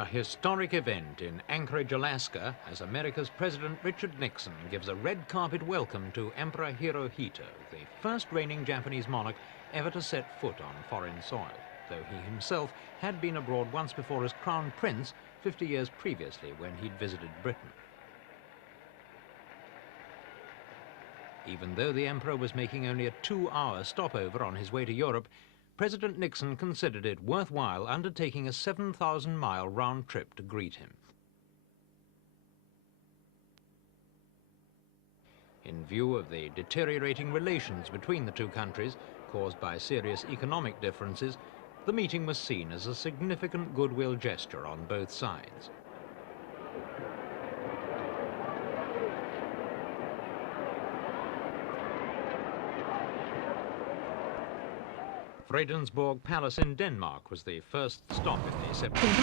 A historic event in Anchorage, Alaska, as America's President Richard Nixon gives a red carpet welcome to Emperor Hirohito, the first reigning Japanese monarch ever to set foot on foreign soil, though he himself had been abroad once before as Crown Prince 50 years previously when he'd visited Britain. Even though the Emperor was making only a 2-hour stopover on his way to Europe, President Nixon considered it worthwhile undertaking a 7,000-mile round trip to greet him. In view of the deteriorating relations between the two countries, caused by serious economic differences, the meeting was seen as a significant goodwill gesture on both sides. Fredensborg Palace in Denmark was the first stop in the September.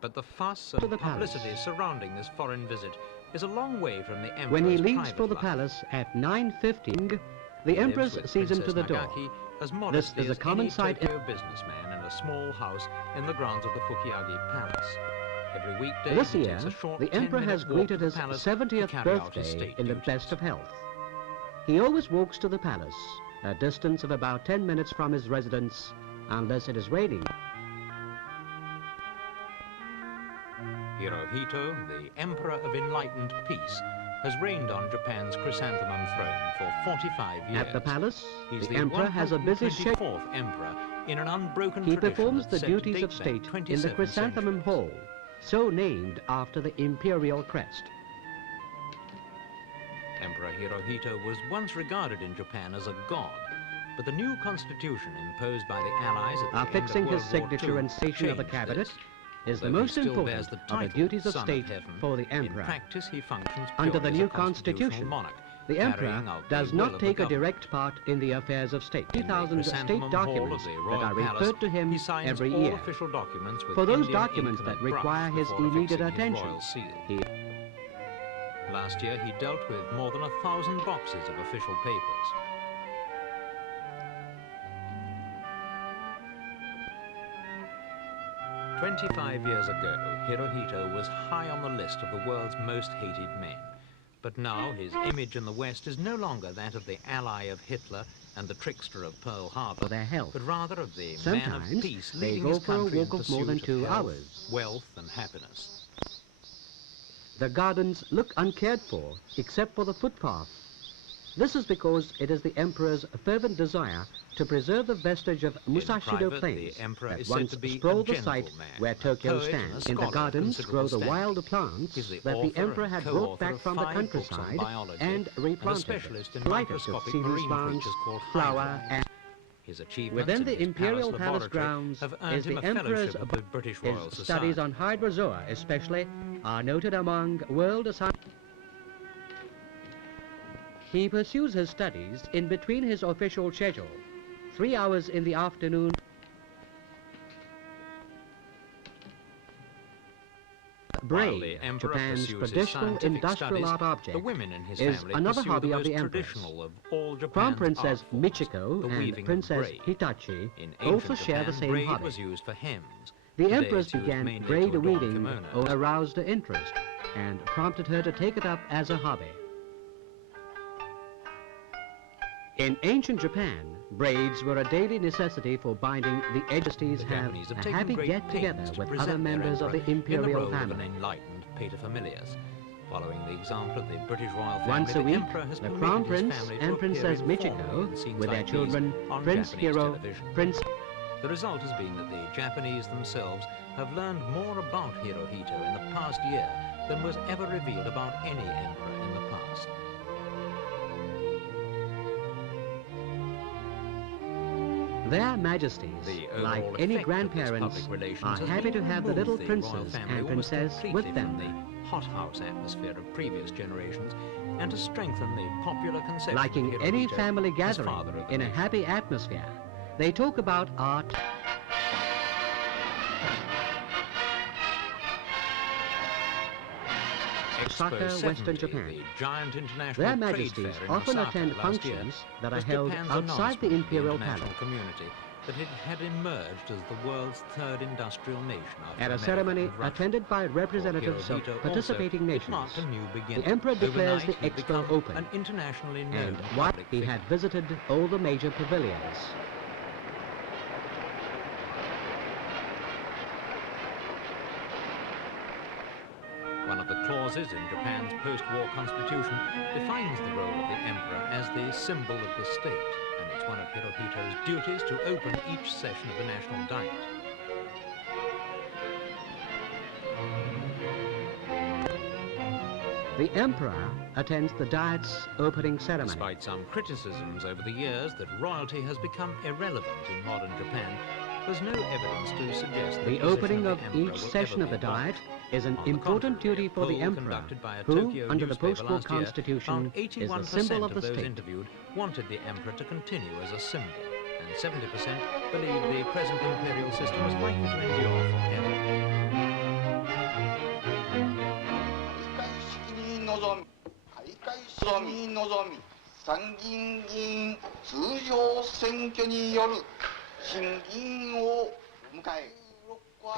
But the fuss and publicity surrounding this foreign visit is a long way from the Emperor's When he leaves private for the life. palace at 9:15, the Empress sees him to the door. This is a common sight. Tokyo businessman in a small house in the grounds of the Fukiage Palace. Every weekday, This he year, takes a short the Emperor 10-minute has walk greeted to the his palace 70th to carry out his birthday state in the duties. best of health. He always walks to the palace, a distance of about 10 minutes from his residence, unless it is raining. Hirohito, the Emperor of Enlightened Peace, has reigned on Japan's chrysanthemum throne for 45 years. At the palace, He's the Emperor has a busy schedule. 124th Emperor in an unbroken He tradition performs that's the said to duties date of state back in the 27 Chrysanthemum centuries. Hall, so named after the imperial crest. Emperor Hirohito was once regarded in Japan as a god, but the new constitution imposed by the Allies at the end of Affixing his World War signature II and station of the changed cabinet this. is the Though he most still important bears the of title, the duties of Son state Heaven, for the in Emperor. practice he functions Under purely the as a new constitutional constitution, monarch, the Emperor carrying out the does will not of the take a government. direct part in the affairs of state. In the 3,000 state Chrysanthemum Hall of documents the that Royal are Palace, referred to him he signs every all year. official documents with For those Indian documents ink that and brush require his before immediate affixing his attention, royal seal. Last year he dealt with more than 1,000 boxes of official papers. "25 years ago, Hirohito was high on the list of the world's most hated men. But now his image in the West is no longer that of the ally of Hitler and the trickster of Pearl Harbor, for their health. but rather of the man Sometimes of peace they leading go his for a country in walk of more than pursuit 2 health, hours. wealth and happiness. The gardens look uncared for, except for the footpath. This is because it is the Emperor's fervent desire to preserve the vestige of Musashido private, Plains the Emperor that is said once to be a sprawled the site gentleman, where a Tokyo poet and a stands. In the scholar of gardens grow considerable the standing. wild plants He's the that the author Emperor and had co-author brought back of from the 5 books on countryside biology and and a replanted. specialist in Lightest of microscopic series marine plants, creatures called flower, hydra. and His achievements within in the his Imperial palace Palace laboratory grounds have earned is him the a Emperor's fellowship of the British Royal his Society. studies on hydrozoa especially are noted among world science. He pursues his studies in between his official schedule, 3 hours in the afternoon. While Braid, the Emperor Japan's pursues his traditional scientific industrial studies, art object, the women in his is family another pursue hobby the of most the Empress. traditional of all Crown Japan's Princess art forms, Michiko the and weaving of Princess braid. Hitachi In also ancient share the Japan, same braid hobby. was used for hems. The Today Empress it's used began mainly braid to adorn weaving, kimonos. aroused her interest and prompted her to take it up as a hobby. In ancient Japan, braids were a daily necessity for binding the edges. The Have Japanese have a taken happy great get-together pains to with present other their members of emperor the in the imperial role of family. an enlightened paterfamilias. Following the example of the British royal family, Once a the week, Emperor has the permitted Crown his Prince family to and appear Princess informally Michiko, in scenes with their like these children, on Prince Japanese Hiro, television. Prince... The result has been that the Japanese themselves have learned more about Hirohito in the past year than was ever revealed about any emperor in the past. Their Majesties, The like overall any effect of this grandparents, public relations are has happy been to have the remove little the royal princes family and almost princess with completely them. from the hothouse atmosphere of previous generations, and to strengthen the popular conception Like in of any Hirohito family as gathering father of the in a nation. happy atmosphere, they talk about art, Osaka, Expo Western 70, Japan. the giant international Their trade Majesties fair in often Osaka attend last year functions that are was held Japan's outside the announcement to Imperial international Palace. community that it had emerged as the world's third industrial nation after At a America ceremony and Russia. attended by representatives For of Hirohito participating also, nations, it marked a new beginning. the Emperor declares the Overnight, he'd expo become open, an internationally known and while public he figure. had visited all the major pavilions. One of the clauses in Japan's post-war constitution defines the role of the emperor as the symbol of the state, and it's one of Hirohito's duties to open each session of the National Diet. The Emperor attends the Diet's opening ceremony. Despite some criticisms over the years that royalty has become irrelevant in modern Japan, there's no evidence to suggest The position opening of of the emperor each will session ever of the be Diet abolished. is an On the important contrary, duty a for the poll Emperor, conducted by a who, Tokyo under the newspaper post-war last year, constitution, found is the 81% symbol of the those state. interviewed wanted the emperor to continue as a symbol, and 70% believed the present imperial system was likely to endure forever. 開会に臨み参議院議員通常選挙による審議員を迎え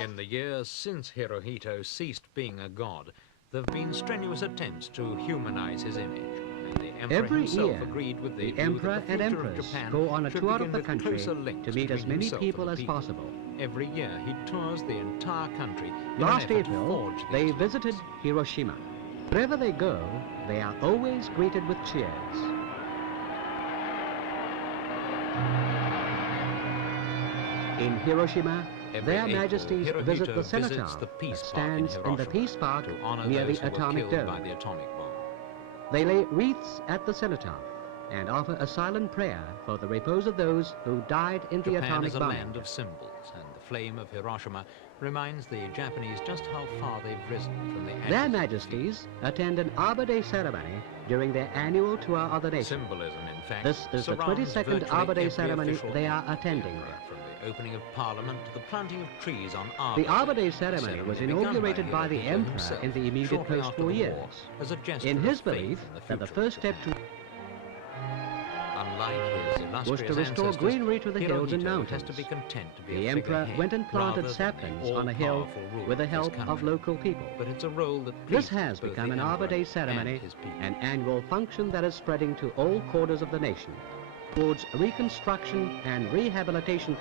In the years since Hirohito ceased being a god, there have been strenuous attempts to humanize his image. And the emperor Every himself year, agreed with the the view Emperor that the and future of Empress Japan go on a should tour begin of the with country closer links to meet as between many himself people and as the possible. Every year he tours the entire country in Last an effort to April, forge they these visited links. Hiroshima. Wherever they go, they are always greeted with cheers. In Hiroshima, Every their April, Majesties Hirohito visit the visits cenotaph the that Peace Park in stands in the Hiroshima Peace Park to honor near those the who were atomic killed dome. by the atomic bomb. They lay wreaths at the cenotaph and offer a silent prayer for the repose of those who died in the Japan atomic is a bombing. land of symbols, and the flame of Hiroshima reminds the Japanese just how far they've risen from the ashes Their of defeat. Majesties attend an Arbor Day ceremony during their annual tour of the nation. Symbolism, in fact, This is the surrounds 22nd virtually Arbor Day every ceremony official they are act of the attending. emperor, from the opening of Parliament to the planting of trees on Arbor The Arbor Day Day, ceremony was begun inaugurated by the Hirohito Emperor himself in the immediate shortly after post-war the years, war, as a gesture in of his faith belief in the that the future of first step Japan. Unlike his was illustrious to restore ancestors, greenery to the hills and Hirohito mountains. has to be content to be The a Emperor figurehead went and planted rather than saplings the on a hill all-powerful ruler with the of his help of country. local people. But it's a role that This pleases has both become the an Arbor emperor Day and ceremony, his people. an annual function that is spreading to all quarters of the nation towards reconstruction and rehabilitation